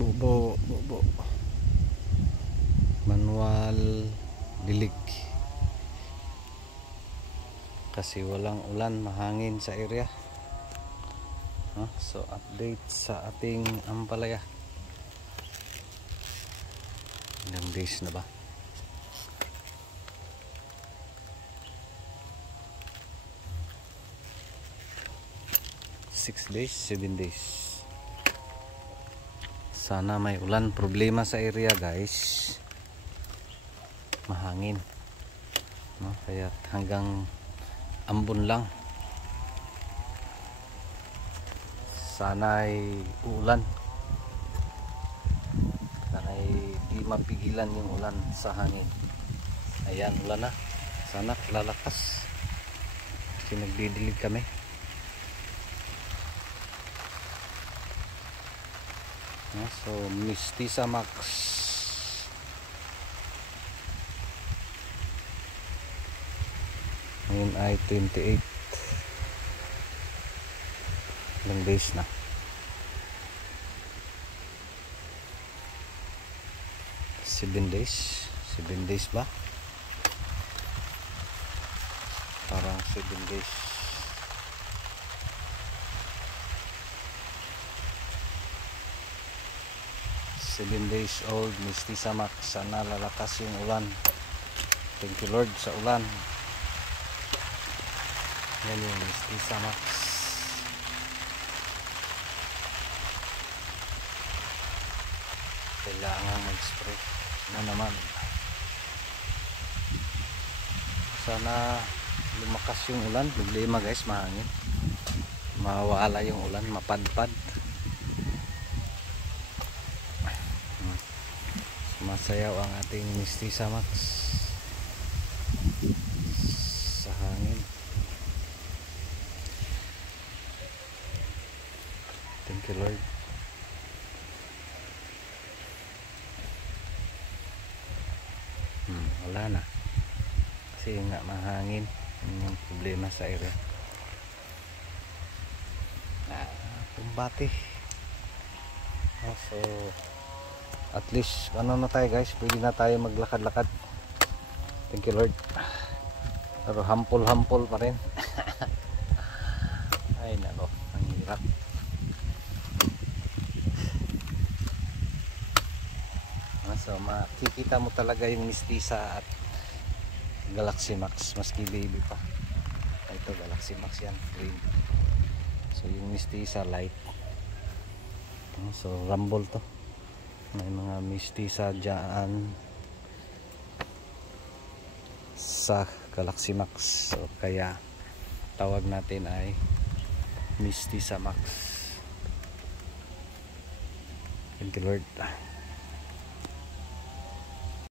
Bubo, bubo. Manual dilig. Kasi walang ulan, mahangin sa area. So update sa ating ampalaya. Ilang days na ba? 6 days, 7 days. Sana may ulan. Problema sa area guys, mahangin, no? Kaya hanggang ambon lang. Sana'y ulan. Sana'y di mapigilan yung ulan sa hangin. Ayan, ulan na. Sana lalakas. Kasi nagdidilig kami. So Mistisa Max. Ngayon ay 28. Ilang days na? 7 days. 7 days ba? Parang 7 days. Days old Mistisa Max. Sana lalakas yung ulan. Thank you Lord sa ulan. Yan yung Mistisa Max. Kailangan mag-spray na naman. Sana lumakas yung ulan. Problema guys, mahangin. Mawala yung ulan, mapadpad. Masayaw ang ating Mistisa Max sa hangin. Thank you Lord. Wala na kasi nga mahangin. Yung problema sa area. Kumbati. So at least ano na tayo guys, pwede na tayo maglakad-lakad. Thank you Lord. Pero hampol pa rin. Ay nako, ang hirap. So makikita mo talaga yung Mistisa at Galaxy Max, maski baby pa. Ito Galaxy Max yan, green. So yung Mistisa light. So rumble to. May mga Mistisa dyan sa Galaxy Max. So kaya tawag natin ay Mistisa Max. Thank you Lord.